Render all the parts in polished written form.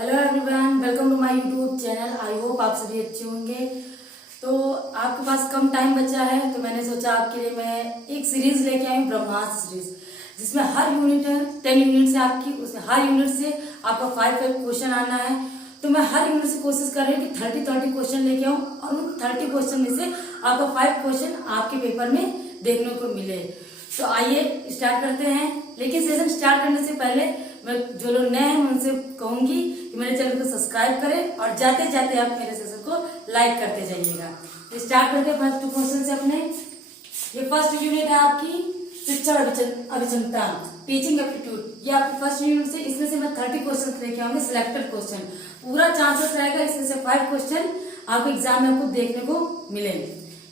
Hello everyone, welcome to my YouTube channel. I hope आप सभी अच्छे होंगे। तो आपके पास कम टाइम बचा है तो मैंने सोचा आपके लिए मैं एक सीरीज लेके आई हूँ, ब्रह्मास्त्र सीरीज, जिसमें हर यूनिट 10 यूनिट से आपकी, उसमें हर यूनिट से आपका 5 क्वेश्चन आना है। तो मैं हर यूनिट से कोशिश कर रही हूँ कि 30 क्वेश्चन लेके आऊँ और उन 30 क्वेश्चन में से आपका 5 क्वेश्चन आपके पेपर में देखने को मिले। तो आइए स्टार्ट करते हैं। लेकिन सेशन स्टार्ट करने से पहले मैं जो लोग नए हैं उनसे कहूंगी कि मेरे चैनल को सब्सक्राइब करें और जाते जाते आप मेरे सेशन को लाइक करते जाइएगा। तो स्टार्ट करते हैं फर्स्ट क्वेश्चन से अपने। ये फर्स्ट यूनिट है आपकी शिक्षण अभिक्षमता, टीचिंग एप्टीट्यूड। ये आपकी फर्स्ट यूनिट से, इसमें से मैं 30 क्वेश्चन लेके आऊंगी, सिलेक्टेड क्वेश्चन। पूरा चांसेस रहेगा इसमें से 5 क्वेश्चन आपको एग्जाम में आपको देखने को मिले।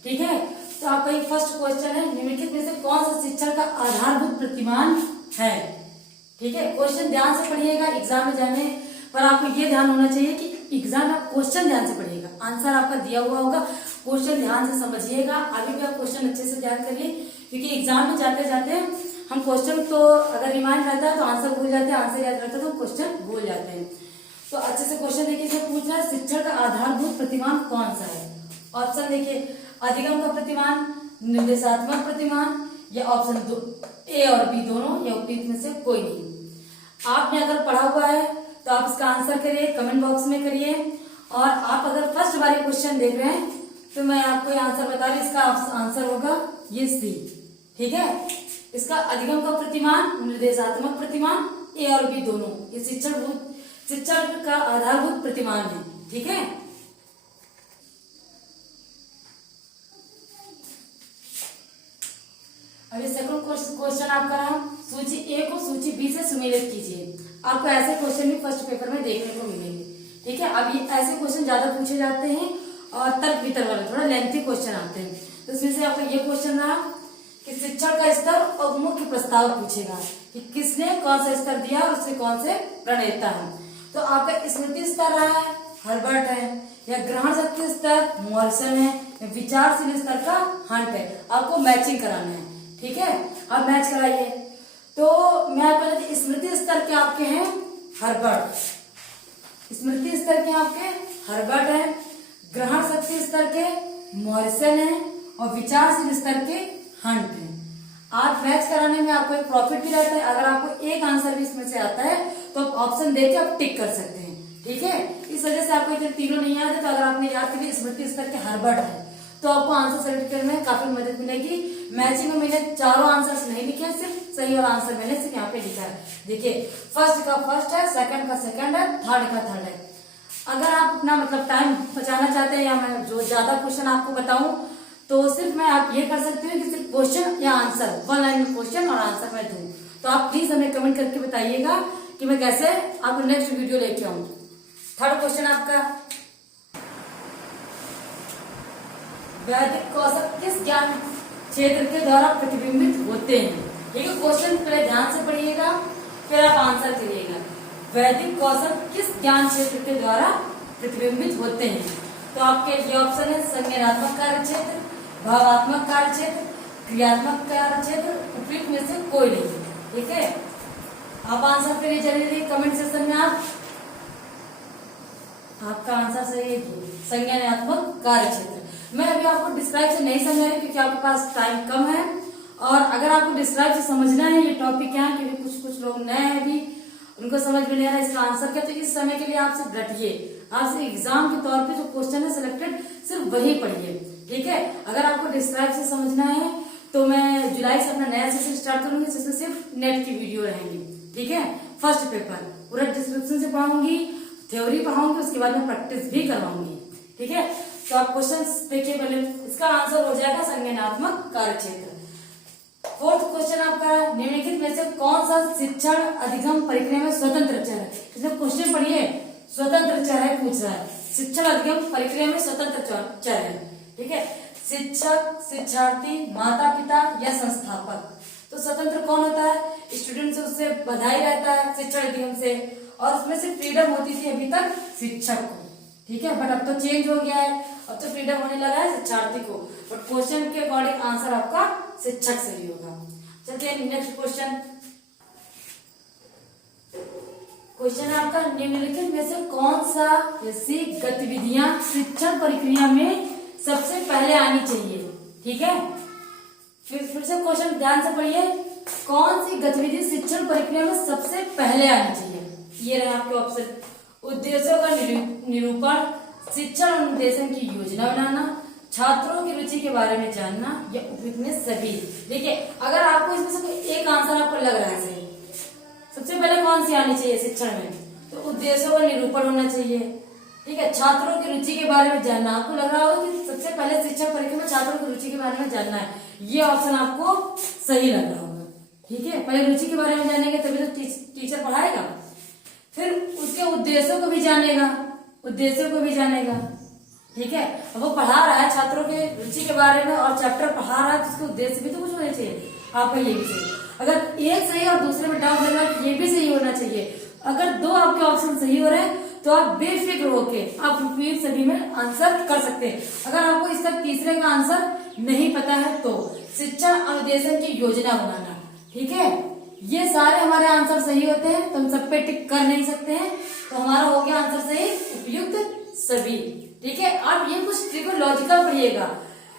ठीक है, तो आपका ये फर्स्ट क्वेश्चन है, निम्नलिखित में से कौन सा शिक्षण का आधारभूत प्रतिमान है। ठीक है, क्वेश्चन ध्यान से पढ़िएगा। एग्जाम में जाने पर आपको ये ध्यान होना चाहिए कि एग्जाम में आप क्वेश्चन ध्यान से पढ़िएगा, आंसर आपका दिया हुआ होगा, क्वेश्चन ध्यान से समझिएगा। आगे भी आप क्वेश्चन अच्छे से ध्यान करिए, क्योंकि एग्जाम में जाते जाते हम क्वेश्चन तो अगर रिमाइंड रहता है तो आंसर भूल जाते हैं, आंसर याद रहता है तो क्वेश्चन भूल जाते हैं। तो अच्छे से क्वेश्चन देखिए, इसमें पूछ रहा है शिक्षण का आधारभूत प्रतिमान कौन सा है। ऑप्शन देखिए, अधिगम का प्रतिमान, निर्देशात्मक प्रतिमान, या ऑप्शन ए और बी दोनों, या उपयुक्त में से कोई नहीं। आपने अगर पढ़ा हुआ है तो आप इसका आंसर करिए, कमेंट बॉक्स में करिए। और आप अगर फर्स्ट वाले क्वेश्चन देख रहे हैं तो मैं आपको ये आंसर बता रही, इसका आंसर होगा ये सी। ठीक है, इसका अधिगम का प्रतिमान, निर्देशात्मक प्रतिमान, ए और बी दोनों, ये शिक्षण का आधारभूत प्रतिमान है। ठीक है, अभी सेकंड क्वेश्चन आपका रहा, सूची ए को सूची बी से सुमेलित कीजिए। आपको ऐसे क्वेश्चन भी फर्स्ट पेपर में देखने को मिलेंगे। ठीक है, अब ये ऐसे क्वेश्चन ज्यादा पूछे जाते हैं और तर्क वितर्क वाले थोड़ा लेंथी क्वेश्चन आते हैं। तो इसमें से आपका ये क्वेश्चन रहा कि शिक्षण का स्तर और मुख्य प्रस्ताव पूछेगा कि किसने कौन सा स्तर दिया और उससे कौन से प्रणेता है। तो आपका स्मृति स्तर रहा है, हर्बर्ट है, या ग्रहण शक्ति स्तर मॉरिसन है, या विचारशील स्तर का हंट है। आपको मैचिंग कराना है। ठीक है, अब मैच कराइए। तो मैं आपको स्मृति स्तर के आपके हैं हर्बर्ट, स्मृति स्तर के आपके हर्बर्ट है, ग्रहण शक्ति स्तर के मॉरिसन है, और विचारशील स्तर के हंट है। आप मैच कराने में आपको एक प्रॉफिट भी रहता है। अगर आपको एक आंसर भी इसमें से आता है तो आप ऑप्शन देके आप टिक कर सकते हैं। ठीक है, इस वजह से आपको इतने तीनों नहीं आते, तो अगर आपने याद करिए स्मृति स्तर के हर्बर्ट है तो आपको आंसर सेलेक्ट करने में काफी मदद मिलेगी। मैचिंग में मैंने चारों आंसर्स नहीं लिखे, सिर्फ सही वाला आंसर मैंने सिर्फ यहाँ पे लिखा है। देखिए, फर्स्ट का फर्स्ट है, सेकंड का सेकंड है, थर्ड का थर्ड है। अगर आप अपना मतलब टाइम बचाना चाहते हैं या मैं जो ज्यादा क्वेश्चन आपको बताऊं तो सिर्फ मैं आप ये कर सकते हैं कि सिर्फ क्वेश्चन या आंसर, 1 लाइन में क्वेश्चन और आंसर मैं दूं। तो आप प्लीज हमें कमेंट करके बताइएगा कि मैं कैसे आपको नेक्स्ट वीडियो लेके आऊं। थर्ड क्वेश्चन आपका, वैदिक कौशल किस ज्ञान क्षेत्र के द्वारा प्रतिबिंबित होते हैं। ठीक है, क्वेश्चन पहले ध्यान से पढ़िएगा फिर आप आंसर करिएगा। वैदिक कौशल किस ज्ञान क्षेत्र के द्वारा प्रतिबिंबित होते हैं। तो आपके ये ऑप्शन है संज्ञानात्मक कार्य क्षेत्र, भावात्मक कार्य क्षेत्र, क्रियात्मक कार्य क्षेत्र, उपयुक्त में से कोई नहीं। ठीक है, आप आंसर करिए जल्दी कमेंट सेक्शन में। आपका आंसर सही है संज्ञानात्मक कार्य क्षेत्र। मैं अभी आपको डिस्क्राइब से नहीं समझा रही क्योंकि आपके पास टाइम कम है, और अगर आपको डिस्क्राइब से समझना है ये टॉपिक क्या है, क्योंकि कुछ लोग नए हैं अभी, उनको समझ में नहीं आ रहा इसका आंसर क्या, तो इस समय के लिए आपसे डटिए, आपसे एग्जाम के तौर पे जो क्वेश्चन है सिलेक्टेड सिर्फ वही पढ़िए। ठीक है, अगर आपको डिस्क्राइब से समझना है तो मैं जुलाई से अपना नया सेशन स्टार्ट करूंगी, जिसमें सिर्फ नेट की वीडियो रहेंगी। ठीक है, फर्स्ट पेपर पूरा डिस्क्रिप्शन से पढ़ाऊंगी, थ्योरी पढ़ाऊंगी, उसके बाद में प्रैक्टिस भी करवाऊंगी। ठीक है, तो आप क्वेश्चन देखिए पहले, इसका आंसर हो जाएगा संज्ञानात्मक कार्य क्षेत्र। फोर्थ क्वेश्चन आपका, निम्नलिखित में से कौन सा शिक्षण अधिगम प्रक्रिया में स्वतंत्र चर है। इसमें क्वेश्चन पढ़िए, स्वतंत्र चर है पूछ रहा है, शिक्षण अधिगम प्रक्रिया में स्वतंत्र चर है। ठीक है, शिक्षक, शिक्षार्थी, माता पिता या संस्थापक। तो स्वतंत्र कौन होता है, स्टूडेंट से उससे बधाई रहता है शिक्षण अधिगम से, और उसमें से फ्रीडम होती थी अभी तक शिक्षक को। ठीक है, बट अब तो चेंज हो गया है, अब तो फ्रीडम होने लगा है शिक्षार्थी को। बट क्वेश्चन के अकॉर्डिंग आंसर आपका शिक्षक सही होगा। चलिए नेक्स्ट क्वेश्चन, क्वेश्चन है आपका, निम्नलिखित में से कौन सा ऐसी गतिविधियां शिक्षण प्रक्रिया में सबसे पहले आनी चाहिए। ठीक है, फिर से क्वेश्चन ध्यान से पढ़िए। कौन सी गतिविधि शिक्षण प्रक्रिया में सबसे पहले आनी चाहिए। ये रहे आपके ऑप्शन। उद्देश्यों का निरूपण, शिक्षण अनुदेशन की योजना बनाना, छात्रों की रुचि के बारे में जानना, या उपयुक्त में सभी। देखिए, अगर आपको इसमें से कोई एक आंसर आपको लग रहा है सही, सबसे पहले कौन सी आनी चाहिए शिक्षण में, तो उद्देश्यों का निरूपण होना चाहिए। ठीक है, छात्रों की रुचि के बारे में जानना। आपको लग रहा होगा कि सबसे पहले शिक्षण प्रक्रिया में छात्रों की रुचि के बारे में जानना है, ये ऑप्शन आपको सही लग रहा होगा। ठीक है, पहले रुचि के बारे में जानेंगे तभी तो टीचर पढ़ाएगा। फिर उसके उद्देश्यों को भी जानेगा, उद्देश्यों को भी जानेगा। ठीक है, अब वो पढ़ा रहा है छात्रों के रुचि के बारे में और चैप्टर पढ़ा रहा है, तो उसके उद्देश्य भी तो कुछ होने चाहिए। आपको ये भी चाहिए। अगर एक सही और दूसरे में डाउट लग रहा है, ये भी सही होना चाहिए। अगर दो आपके ऑप्शन सही हो रहे हैं तो आप बेफिक्र होके आप उपयुक्त सभी में आंसर कर सकते हैं। अगर आपको इसका तीसरे का आंसर नहीं पता है तो शिक्षण अनुदेशन की योजना बनाना। ठीक है, ये सारे हमारे आंसर सही होते हैं, तो हम सब पे टिक कर नहीं सकते हैं, तो हमारा हो गया आंसर सही, उपयुक्त सभी। ठीक है, आप ये कुछ ट्रिकोलॉजिकल पढ़िएगा,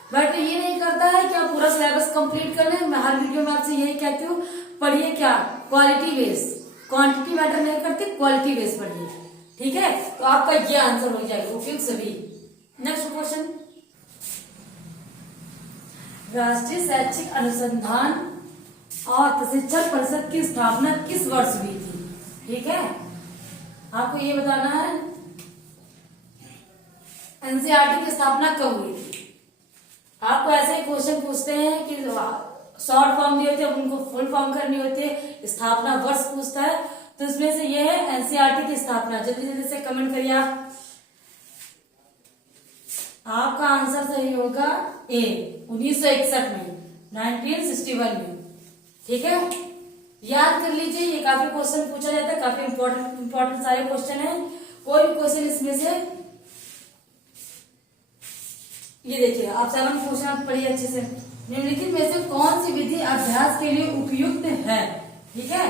बट ये नहीं करता है कि आप पूरा सिलेबस कंप्लीट कर लें। मैं हर वीडियो में आपसे यही कहती हूँ, पढ़िए क्या, क्वालिटी बेस, क्वांटिटी मैटर नहीं करती, क्वालिटी बेस पढ़िए। ठीक है, तो आपका ये आंसर हो जाएगा, उपयुक्त सभी। नेक्स्ट क्वेश्चन, राष्ट्रीय शैक्षिक अनुसंधान और प्रशिक्षण परिषद की स्थापना किस वर्ष हुई थी। ठीक है, आपको ये बताना है एनसीईआरटी की स्थापना कब हुई थी। आपको ऐसे ही क्वेश्चन पूछते हैं कि शॉर्ट फॉर्म दिए होते हैं, उनको फुल फॉर्म करनी होती है, स्थापना वर्ष पूछता है, तो इसमें से ये है एनसीईआरटी की स्थापना। जल्दी जल्दी से कमेंट करिए आप। आपका आंसर सही होगा ए, 1961 में, 1961 में। ठीक है, याद कर लीजिए, ये काफी क्वेश्चन पूछा जाता है, काफी इंपॉर्टेंट सारे क्वेश्चन है। कोई भी क्वेश्चन इसमें से, ये देखिए आप 7 क्वेश्चन पढ़िए अच्छे से। निम्नलिखित में से कौन सी विधि अभ्यास के लिए उपयुक्त है। ठीक है,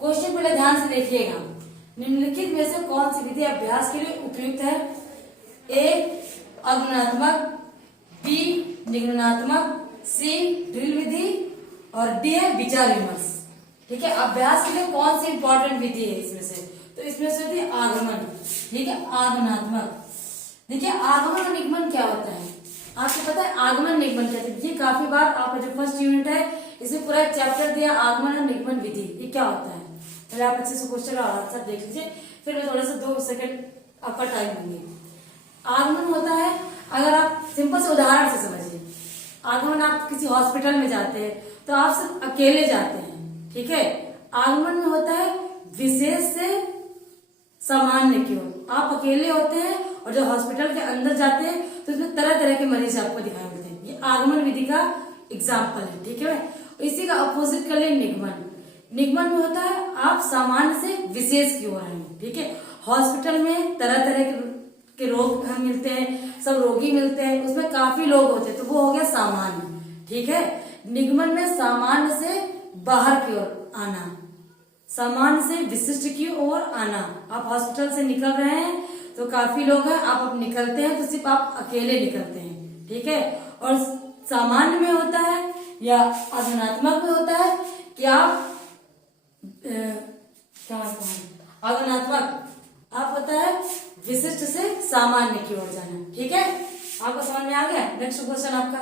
क्वेश्चन पहले ध्यान से देखिएगा। निम्नलिखित में से कौन सी विधि अभ्यास के लिए उपयुक्त है। ए आगमनात्मक, बी निगमनात्मक, सी ड्रिल विधि और डी है विचार विमर्श। ठीक है, अभ्यास के लिए कौन सी इंपॉर्टेंट विधि है इसमें से, तो इसमें से होती है आगमन। ठीक है, आगमनात्मक। देखिए, आगमन और निगमन क्या होता है, आपको पता है आगमन निगमन क्या होता है। ये काफी बार आपका जो फर्स्ट यूनिट है इसमें पूरा चैप्टर दिया आगमन और निगमन विधि, ये क्या होता है। पहले आप अच्छे से क्वेश्चन का आंसर देख लीजिए, फिर मैं थोड़ा सा 2 सेकंड आपका टाइम दूंगी। आगमन होता है, अगर आप सिंपल से उदाहरण से समझिए, आगमन आप किसी हॉस्पिटल में जाते हैं तो आप सिर्फ अकेले जाते हैं। ठीक है, आगमन में होता है विशेष से सामान्य की ओर, आप अकेले होते हैं और जब हॉस्पिटल के अंदर जाते हैं तो उसमें तरह तरह के मरीज आपको दिखाई देते हैं। ये आगमन विधि का एग्जाम्पल है। ठीक है, इसी का अपोजिट कर लिए निगमन। निगमन में होता है आप सामान्य से विशेष की ओर हैं। ठीक है, हॉस्पिटल में तरह तरह के रोग मिलते हैं, सब रोगी मिलते हैं, उसमें काफी लोग होते हैं, तो वो हो गया सामान्य। ठीक है, निगमन में सामान्य से बाहर की ओर आना, सामान्य से विशिष्ट की ओर आना। आप हॉस्पिटल से निकल रहे हैं तो काफी लोग हैं, आप अब निकलते हैं तो सिर्फ आप अकेले निकलते हैं। ठीक है, और सामान्य में होता है या आगमनात्मक में होता है कि आप आगमनात्मक आप होता है विशिष्ट से सामान्य की ओर जाना। ठीक है, आपको समझ में आ गया। नेक्स्ट क्वेश्चन आपका,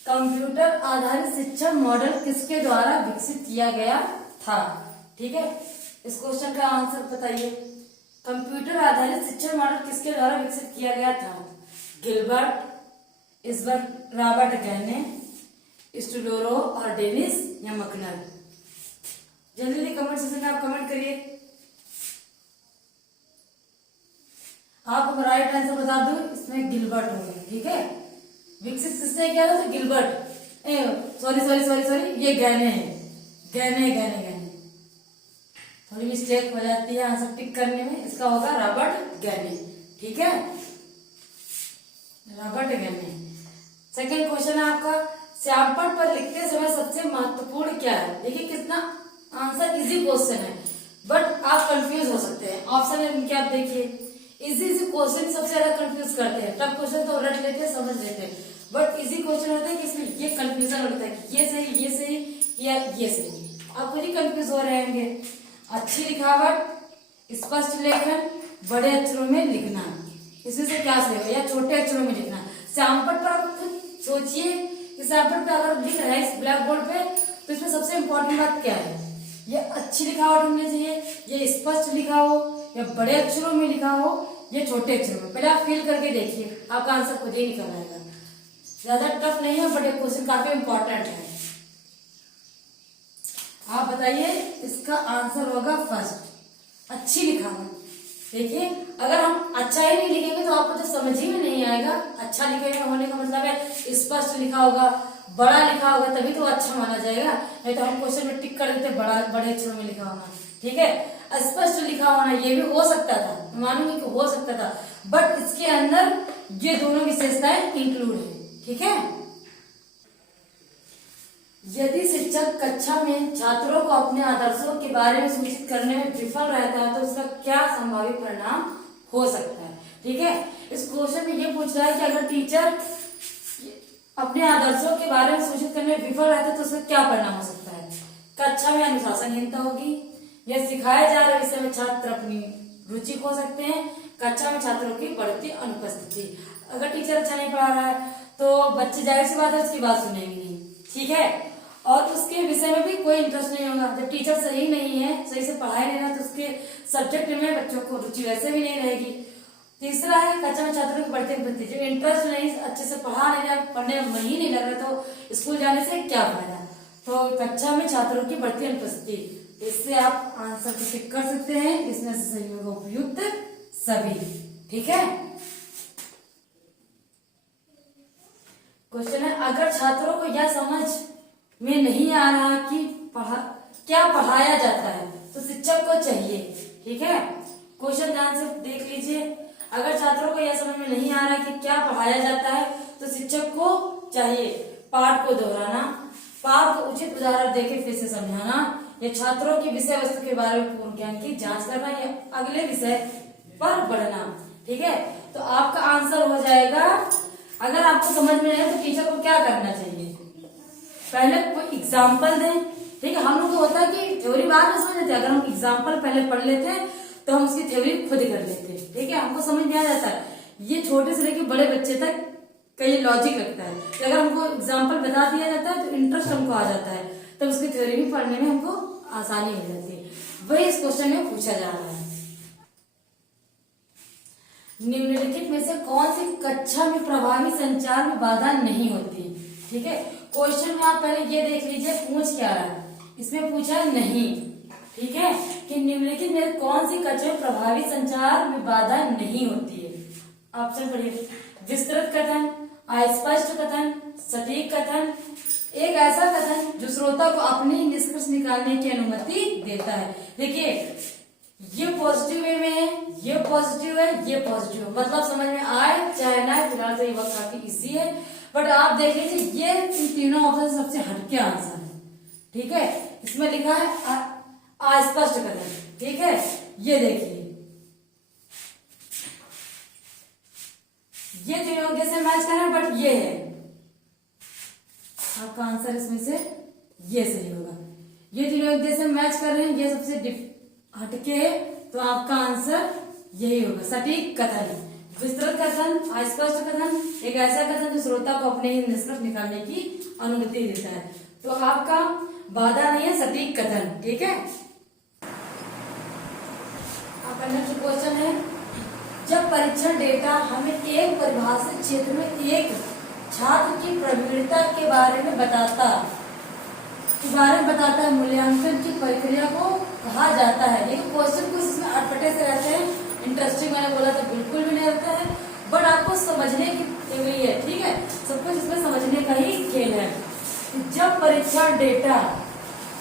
कंप्यूटर आधारित शिक्षण मॉडल किसके द्वारा विकसित किया गया था। ठीक है, इस क्वेश्चन का आंसर बताइए। कंप्यूटर आधारित शिक्षण मॉडल किसके द्वारा विकसित किया गया था। गिलबर्ट, इस्बर्ट, रॉबर्ट गैने, स्टूडोरो और डेनिस या मकनल। जल्दी कमेंट सेक्शन में आप कमेंट करिए। आपको राइट आंसर बता दूं, इसमें गिलबर्ट हो गया। ठीक है, विकसित किसने किया था, तो गिलबर्ट, सॉरी ये गैने है, गैने थोड़ी मिस्टेक हो जाती है आंसर टिक करने में, इसका होगा रॉबर्ट गैने। ठीक है, रॉबर्ट गैने। सेकंड क्वेश्चन है आपका, श्यामपट्ट पर लिखते समय सबसे महत्वपूर्ण क्या है। देखिए कितना आंसर इजी क्वेश्चन है, बट आप कंफ्यूज हो सकते हैं। ऑप्शन में क्या आप देखिए, इजी क्वेश्चन सबसे ज्यादा कंफ्यूज करते हैं। टफ क्वेश्चन तो रट लेते हैं, समझ लेते हैं, बट इजी क्वेश्चन होता है कि इसमें ये कंफ्यूजन होता है कि ये सही या ये सही। आप खुद ही कंफ्यूज हो रहे होंगे। अच्छी लिखावट, स्पष्ट लेखन, बड़े अक्षरों में लिखना, इसमें से क्या सही होगा, या छोटे अक्षरों में लिखना। सैंपल पर आप खुद सोचिए कि सैंपल पे अगर लिख रहे हैं इस ब्लैक बोर्ड पे, तो इसमें सबसे इम्पोर्टेंट बात क्या है, ये अच्छी लिखावट होनी चाहिए, ये स्पष्ट लिखा हो, या बड़े अक्षरों में लिखा हो, या छोटे अक्षरों में। पहले आप फील करके देखिए, आपका आंसर खुद ही निकल आएगा। ज्यादा टफ नहीं है, बट ये क्वेश्चन काफी इम्पोर्टेंट है। आप बताइए, इसका आंसर होगा फर्स्ट, अच्छी लिखावट। देखिए, अगर हम अच्छा ही नहीं लिखेंगे तो आपको तो समझ ही में नहीं आएगा। अच्छा लिखेंगे होने का मतलब है स्पष्ट लिखा होगा, बड़ा लिखा होगा, तभी तो अच्छा माना जाएगा। नहीं तो हम क्वेश्चन में टिक कर देते बड़े अक्षरों में लिखा होना, ठीक है। स्पष्ट लिखा होना ये भी हो सकता था, मानूंगी कि हो सकता था, बट इसके अंदर ये दोनों विशेषताएं इंक्लूड है, ठीक है। यदि शिक्षक कक्षा में छात्रों को अपने आदर्शों के बारे में सूचित करने में विफल रहता है तो उसका क्या संभावित परिणाम हो सकता है, ठीक है। इस क्वेश्चन में ये पूछ रहा है कि अगर टीचर अपने आदर्शों के बारे में सूचित करने में विफल रहता है तो उसका क्या परिणाम हो सकता है। कक्षा में अनुशासनहीनता होगी, या सिखाए जा रहे विषय में छात्र अपनी रुचि खो सकते हैं, कक्षा में छात्रों की बढ़ती अनुपस्थिति। अगर टीचर अच्छा नहीं पढ़ा रहा है तो बच्चे जाहिर सी बात है उसकी बात सुनेंगे नहीं, ठीक है, और उसके विषय में भी कोई इंटरेस्ट नहीं होगा। जब टीचर सही नहीं है, सही से पढ़ाई नहीं रहा, तो उसके सब्जेक्ट में बच्चों को रुचि वैसे भी नहीं रहेगी। तीसरा है कक्षा में छात्रों की बढ़ती अनुपस्थिति, जो इंटरेस्ट नहीं, अच्छे से पढ़ा नहीं रहा, पढ़ने में मन ही नहीं लग रहा, तो स्कूल जाने से क्या फायदा। तो कक्षा में छात्रों की बढ़ती अनुपस्थिति, इससे आप आंसर को टिक कर सकते हैं। इसमें से सही होगा उपयुक्त सभी, ठीक है। क्वेश्चन है, अगर छात्रों को यह समझ में नहीं आ रहा कि क्या पढ़ाया जाता है तो शिक्षक को चाहिए, ठीक है। क्वेश्चन ध्यान से देख लीजिए। अगर छात्रों को यह समझ में नहीं आ रहा कि क्या पढ़ाया जाता है तो शिक्षक को चाहिए पाठ को दोहराना, पाठ को उचित उदाहरण देकर फिर से समझाना, या छात्रों की विषय वस्तु के बारे में पूर्ण ज्ञान की जांच करना, या अगले विषय पर बढ़ना, ठीक है। तो आपका आंसर हो जाएगा, अगर आपको समझ में नहीं आए तो टीचर को क्या करना चाहिए, पहले कोई एग्जाम्पल दें, ठीक है। हम लोग को होता है कि थ्योरी बाद में समझ लेते हैं, अगर हम एग्जाम्पल पहले पढ़ लेते हैं तो हम उसकी थ्योरी खुद कर लेते हैं, ठीक है, हमको समझ में आ जाता है। ये छोटे से लेकर बड़े बच्चे तक कई लॉजिक लगता है कि अगर हमको एग्जाम्पल बता दिया जाता है तो इंटरेस्ट हमको आ जाता है, तब उसकी थ्योरी भी पढ़ने में हमको आसानी हो जाती है। वही इस क्वेश्चन में पूछा जा रहा है। निम्नलिखित में से कौन सी कक्षा में प्रभावी संचार में बाधा नहीं होती, ठीक है। क्वेश्चन में आप पहले ये देख लीजिए पूछ क्या रहा है, इसमें पूछा है नहीं, ठीक है, कि निम्नलिखित में कौन सी कक्षा में प्रभावी संचार में बाधा नहीं होती है। ऑप्शन पढ़िए, विस्तृत कथन, अस्पष्ट कथन, सटीक कथन, एक ऐसा कथन जो श्रोता को अपनी निष्कर्ष निकालने की अनुमति देता है। देखिए, ये पॉजिटिव वे में है, ये पॉजिटिव है, ये पॉजिटिव है, मतलब समझ में आए चाहे ना आए, फिलहाल तो ये वक्त काफी इजी है, बट आप देख लीजिए ये इन तीनों ऑप्शन सबसे हटके आंसर है, ठीक है। इसमें लिखा है अस्पष्ट कथन, ठीक है, ये देखिए ये तीनों कैसे मैच कर रहे हैं, बट ये है आपका आंसर, इसमें से ये सही होगा। ये तीनों एक जैसे मैच कर रहे हैं, ये सबसे हटके है, तो आपका आंसर यही होगा, सटीक कथन, विस्तृत कथन, अस्पष्ट कथन, एक ऐसा कथन जो श्रोता को अपने ही निष्कर्ष निकालने की अनुमति देता है। तो आपका बाधा नहीं है, सटीक कथन, ठीक है। आपका नेक्स्ट क्वेश्चन है, जब परीक्षण डेटा हमें एक परिभाषित क्षेत्र में एक छात्र की प्रवीणता के बारे में बताता है, मूल्यांकन की प्रक्रिया को कहा जाता है। ये क्वेश्चन कुछ इसमें अटपटे से रहते हैं, इंटरेस्टिंग मैंने बोला तो बिल्कुल भी नहीं रहता है, बट आपको समझने की थ्योरी है, ठीक है, सब कुछ इसमें समझने का ही खेल है। जब परीक्षण डेटा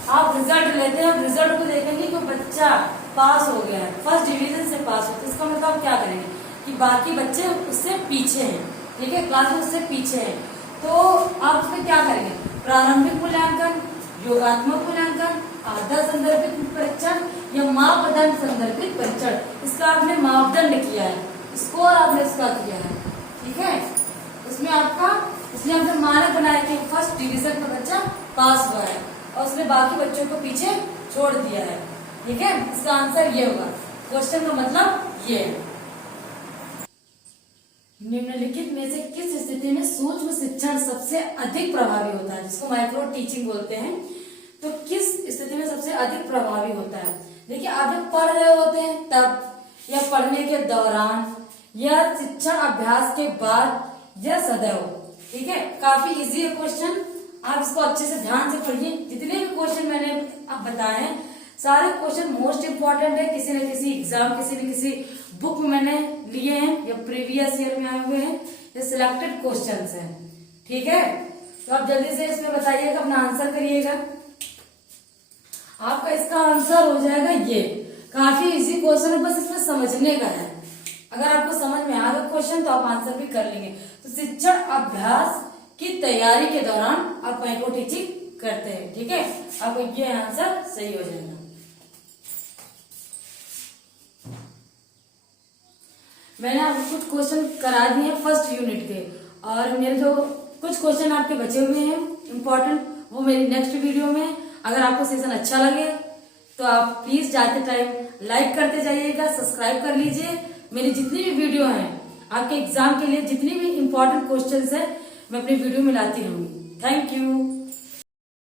आप रिजल्ट लेते हैं, रिजल्ट को देखेंगे कि बच्चा पास हो गया है, फर्स्ट डिवीजन से पास हो, तो इसका मतलब आप क्या करेंगे कि बाकी बच्चे उससे पीछे हैं, ठीक है, क्लास में उससे पीछे हैं, तो आप उसमें क्या करेंगे, प्रारंभिक मूल्यांकन, योगात्मक मूल्यांकन, आधार संदर्भित परीक्षण या मापदंड संदर्भित परीक्षण। इसका आपने मापदंड किया है, स्कोर आपने इसका किया है, ठीक है। उसमें आपका इसलिए हमने मानक बनाया कि फर्स्ट डिवीजन का बच्चा पास हुआ है और उसने बाकी बच्चों को पीछे छोड़ दिया है, ठीक है। इसका आंसर ये होगा, क्वेश्चन का मतलब ये है। निम्नलिखित में से किस स्थिति में सूक्ष्म शिक्षण सबसे अधिक प्रभावी होता है, जिसको माइक्रो टीचिंग बोलते हैं। तो किस स्थिति में सबसे अधिक प्रभावी होता है? देखिए, आप जब पढ़ रहे होते हैं तब, या पढ़ने के दौरान, या शिक्षण अभ्यास के बाद, या सदैव, ठीक है। काफी इजी है क्वेश्चन, आप इसको अच्छे से ध्यान से पढ़िए। जितने भी क्वेश्चन मैंने आप बताए हैं सारे क्वेश्चन मोस्ट इंपॉर्टेंट है, किसी न किसी एग्जाम, किसी न किसी बुक में मैंने लिए हैं, या प्रीवियस ईयर में आए हुए हैं, या सिलेक्टेड क्वेश्चंस हैं, ठीक है। तो आप जल्दी से इसमें बताइएगा, अपना आंसर करिएगा। आपका इसका आंसर हो जाएगा ये। काफी इजी क्वेश्चन है, बस इसमें समझने का है। अगर आपको समझ में आ गया क्वेश्चन तो आप आंसर भी कर लेंगे। तो शिक्षण अभ्यास की तैयारी के दौरान आप माइक्रो टीचिंग करते हैं, ठीक है। आपको ये आंसर सही हो जाएगा। मैंने आपको कुछ क्वेश्चन करा दिए हैं फर्स्ट यूनिट के, और मेरे जो कुछ क्वेश्चन आपके बचे हुए हैं इंपॉर्टेंट, वो मेरी नेक्स्ट वीडियो में। अगर आपको सेशन अच्छा लगे तो आप प्लीज जाते टाइम लाइक करते जाइएगा, सब्सक्राइब कर लीजिए। मेरी जितनी भी वीडियो हैं आपके एग्जाम के लिए, जितनी भी इंपॉर्टेंट क्वेश्चंस हैं, मैं अपनी वीडियो में लाती रहूंगी। Thank you.